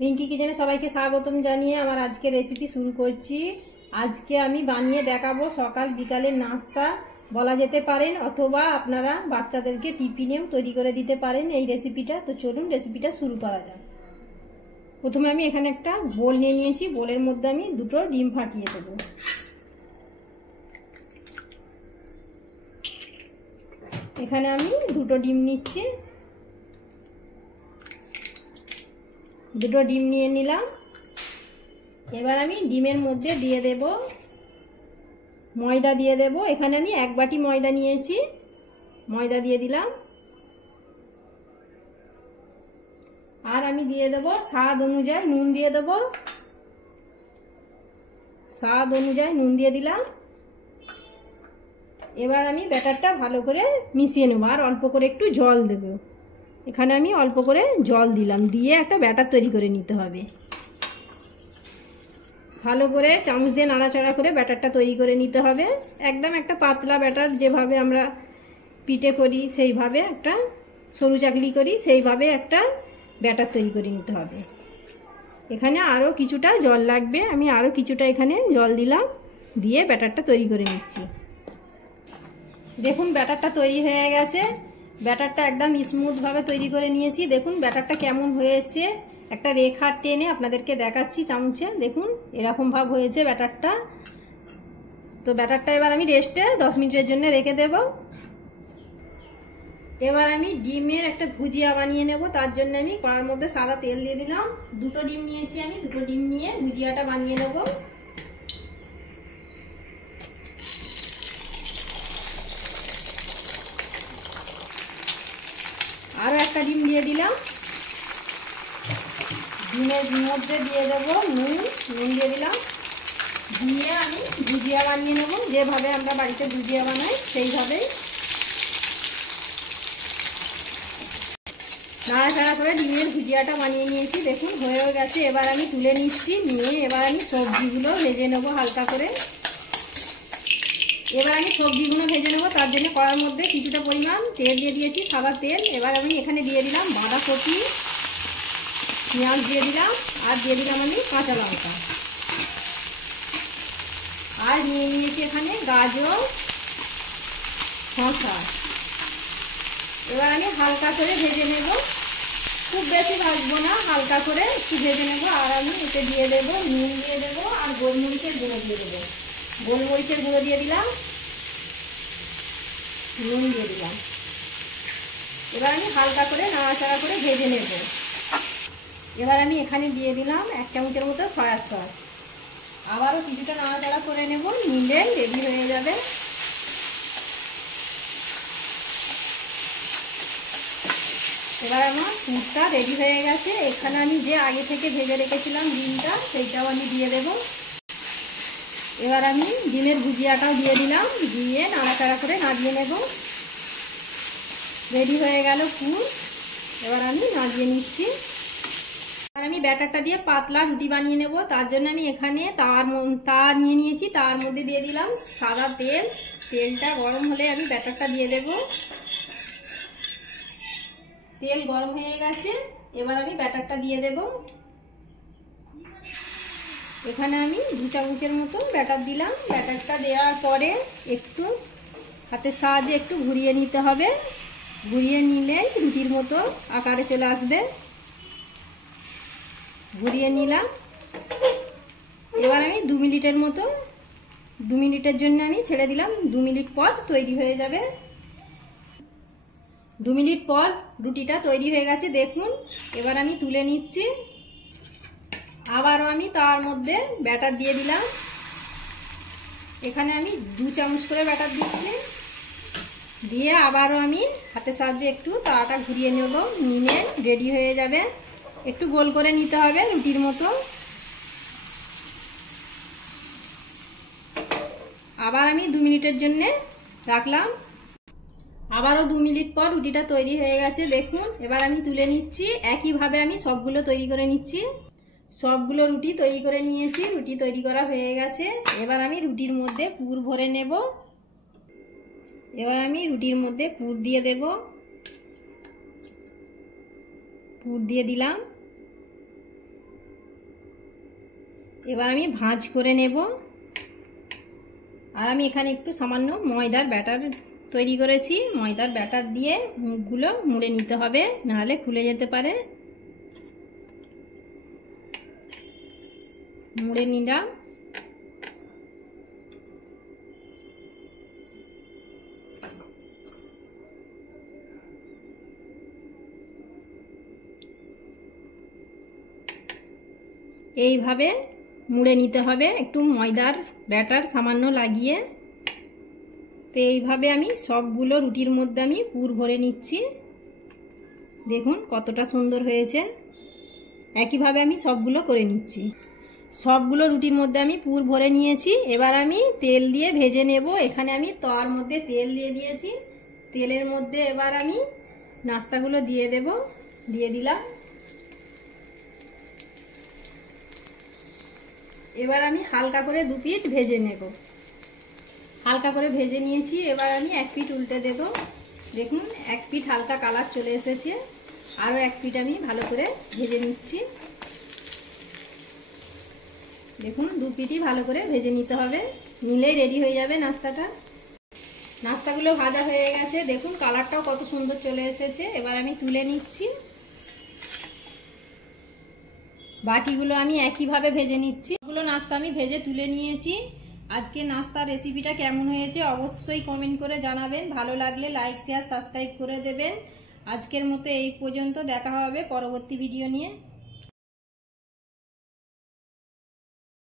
রিঙ্কি কিচেনে সবাইকে স্বাগতম জানিয়ে আমার আজকে রেসিপি শুরু করছি। আজকে আমি বানিয়ে দেখাবো সকাল বিকালের নাস্তা বলা যেতে পারেন, অথবা আপনারা বাচ্চাদেরকে টিফিনেও তৈরি করে দিতে পারেন এই রেসিপিটা। তো চলুন রেসিপিটা শুরু করা যাক। প্রথমে আমি এখানে একটা বোল নিয়ে নিয়েছি, বোলের মধ্যে আমি দুটো ডিম ফাটিয়ে দেবো। এখানে আমি দুটো ডিম নিচ্ছি, দুটো ডিম নিয়ে নিলাম। এবার আমি ডিমের মধ্যে দিয়ে দেব ময়দা, দিয়ে দেব। এখানে আমি 1 বাটি ময়দা নিয়েছি, ময়দা দিয়ে দিলাম। আর আমি দিয়ে দেব স্বাদ অনুযায়ী নুন, দিয়ে দেব স্বাদ অনুযায়ী নুন দিয়ে দিলাম। এবার আমি ব্যাটারটা ভালো করে মিশিয়ে নেব, আর অল্প করে একটু জল দেব। এখানে আমি অল্প করে জল দিলাম, দিয়ে একটা ব্যাটার তৈরি করে নিতে হবে। ভালো করে চামচ দিয়ে নাড়াচাড়া করে ব্যাটারটা তৈরি করে নিতে হবে। একদম একটা পাতলা ব্যাটার, যেভাবে আমরা পিঠে করি সেইভাবে, একটা সরু চাকলি করি সেইভাবে একটা ব্যাটার তৈরি করে নিতে হবে। এখানে আরও কিছুটা জল লাগবে, আমি আরও কিছুটা এখানে জল দিলাম, দিয়ে ব্যাটারটা তৈরি করে নিচ্ছি। দেখুন ব্যাটারটা তৈরি হয়ে গেছে, ব্যাটারটা একদম স্মুথভাবে তৈরি করে নিয়েছি। দেখুন ব্যাটারটা কেমন হয়েছে, একটা রেখা টেনে আপনাদেরকে দেখাচ্ছি চামচে। দেখুন এরকম ভাব হয়েছে ব্যাটারটা। তো ব্যাটারটা এবার আমি রেস্টে 10 মিনিটের জন্য রেখে দেব। এবার আমি ডিমের একটা ভুজিয়া বানিয়ে নেব। তার জন্য আমি কড়ার মধ্যে সাদা তেল দিয়ে দিলাম। দুটো ডিম নিয়েছি আমি, দুটো ডিম নিয়ে ভুজিয়াটা বানিয়ে নেব। আরও একটা ডিম দিয়ে দিলাম। ডিমের মধ্যে দিয়ে দেবো নুন দিয়ে দিলাম, দিয়ে আমি ভুজিয়া বানিয়ে নেব, যেভাবে আমরা বাড়িতে ভুজিয়া বানাই সেইভাবেই নাড়াচাড়া করে ডিমের ভুজিয়াটা বানিয়ে নিয়েছি। দেখুন হয়েও গেছে। এবার আমি তুলে নিচ্ছি, নিয়ে এবার আমি সবজিগুলো ভেজে নেবো হালকা করে। এবার আমি সবজিগুলো ভেজে নেবো, তার জন্য কড়ার মধ্যে কিছুটা পরিমাণ তেল দিয়ে দিয়েছি, সাদা তেল। এবার আমি এখানে দিয়ে দিলাম বাঁধাকপি, পেঁয়াজ দিয়ে দিলাম, আর দিয়ে দিলাম আমি কাঁচা লঙ্কা, আর নিয়ে নিয়েছি এখানে গাজর, শসা। এবার আমি হালকা করে ভেজে নেব, খুব বেশি ভাজবো না, হালকা করে একটু ভেজে নেব। আর আমি এতে দিয়ে দেবো নুন দিয়ে দেবো, আর গোলমরিচের গুঁড়ো দিয়ে দেবো। গোলমরিচের গুঁড়ো দিয়ে দিলাম, নুন দিয়ে দিলাম। এবার আমি হালকা করে নাড়াচাড়া করে ভেজে নেব। এবার আমি এখানে দিয়ে দিলাম 1 চামচের মতো সয়া সস। আবারও কিছুটা নাড়াচাড়া করে নেব, নিলে রেডি হয়ে যাবে। এবার আমার পুরটা রেডি হয়ে গেছে। এখানে আমি যে আগে থেকে ভেজে রেখেছিলাম ডিমটা, সেইটাও আমি দিয়ে দেব। এবার আমি ডিমের ভুজিয়াটাও দিয়ে দিলাম, দিয়ে নাড়াচাড়া করে নাড়িয়ে নেব। রেডি হয়ে গেল পুর। এবার আমি নাড়িয়ে নিচ্ছি। আর আমি ব্যাটারটা দিয়ে পাতলা রুটি বানিয়ে নেব। তার জন্য আমি এখানে তা নিয়ে নিয়েছি, তার মধ্যে দিয়ে দিলাম সাদা তেল। তেলটা গরম হলে আমি ব্যাটারটা দিয়ে দেব। তেল গরম হয়ে গেছে, এবার আমি ব্যাটারটা দিয়ে দেব। এখানে আমি 2 চামচের মতো ব্যাটার দিলাম। ব্যাটারটা দেওয়ার পরে একটু হাতের সাহায্যে একটু ঘুরিয়ে নিতে হবে। ঘুরিয়ে নিলে রুটির মতো আকারে চলে আসবে। ঘুরিয়ে নিলাম। এবার আমি 2 মিনিটের মতো 2 মিনিটের জন্য আমি ছেড়ে দিলাম। 2 মিনিট পর তৈরি হয়ে যাবে। 2 মিনিট পর রুটিটা তৈরি হয়ে গেছে, দেখুন। এবার আমি তুলে নিচ্ছি। আবারও আমি তার মধ্যে ব্যাটার দিয়ে দিলাম। এখানে আমি 2 চামচ করে ব্যাটার দিচ্ছি, দিয়ে আবারও আমি হাতের সাহায্যে একটু তাওয়াটা ঘুরিয়ে নেব, নিয়ে রেডি হয়ে যাবে। একটু গোল করে নিতে হবে রুটির মতো। আবার আমি 2 মিনিটের জন্য রাখলাম। আবারও 2 মিনিট পর রুটিটা তৈরি হয়ে গেছে, দেখুন। এবার আমি তুলে নিচ্ছি। একইভাবে আমি সবগুলো তৈরি করে নিচ্ছি। সবগুলো রুটি তৈরি করে নিয়েছি, রুটি তৈরি করা হয়ে গেছে। এবার আমি রুটির মধ্যে পুর ভরে নেব। এবার আমি রুটির মধ্যে পুর দিয়ে দেব। পুর দিয়ে দিলাম। এবার আমি ভাঁজ করে নেব। আর আমি এখানে একটু সামান্য ময়দার ব্যাটার তৈরি করেছি। ময়দার ব্যাটার দিয়ে মুখগুলো মুড়ে নিতে হবে, নাহলে খুলে যেতে পারে। মুড়ে নিলাম। এইভাবে মুড়ে নিতে হবে, একটু ময়দার ব্যাটার সামান্য লাগিয়ে। তো এইভাবে আমি সবগুলো রুটির মধ্যে আমি পুর ভরে নিচ্ছি। দেখুন কতটা সুন্দর হয়েছে। একইভাবে আমি সবগুলো করে নিচ্ছি। সবগুলো রুটির মধ্যে আমি পুর ভরে নিয়েছি। এবার আমি তেল দিয়ে ভেজে নেব। এখানে আমি তাওয়ার মধ্যে তেল দিয়ে দিয়েছি। তেলের মধ্যে এবার আমি নাস্তাগুলো দিয়ে দেব। দিয়ে দিলাম। এবার আমি হালকা করে 2 পিঠ ভেজে নেব। হালকা করে ভেজে নিয়েছি। এবার আমি 1 পিঠ উল্টে দেব। দেখুন 1 পিঠ হালকা কালার চলে এসেছে। আরও 1 পিঠ আমি ভালো করে ভেজে নিচ্ছি। দেখুন 2 পিঠই ভালো করে ভেজে নিতে হবে, নিলেই রেডি হয়ে যাবে নাস্তাটা। নাস্তাগুলো ভাজা হয়ে গেছে। দেখুন কালারটাও কত সুন্দর চলে এসেছে। এবার আমি তুলে নিচ্ছি। বাকিগুলো আমি একইভাবে ভেজে নিচ্ছি। এগুলো নাস্তা আমি ভেজে তুলে নিয়েছি। আজকে নাস্তার রেসিপিটা কেমন হয়েছে অবশ্যই কমেন্ট করে জানাবেন। ভালো লাগলে লাইক শেয়ার সাবস্ক্রাইব করে দেবেন। আজকের মতো এই পর্যন্ত। দেখা হবে পরবর্তী ভিডিও নিয়ে।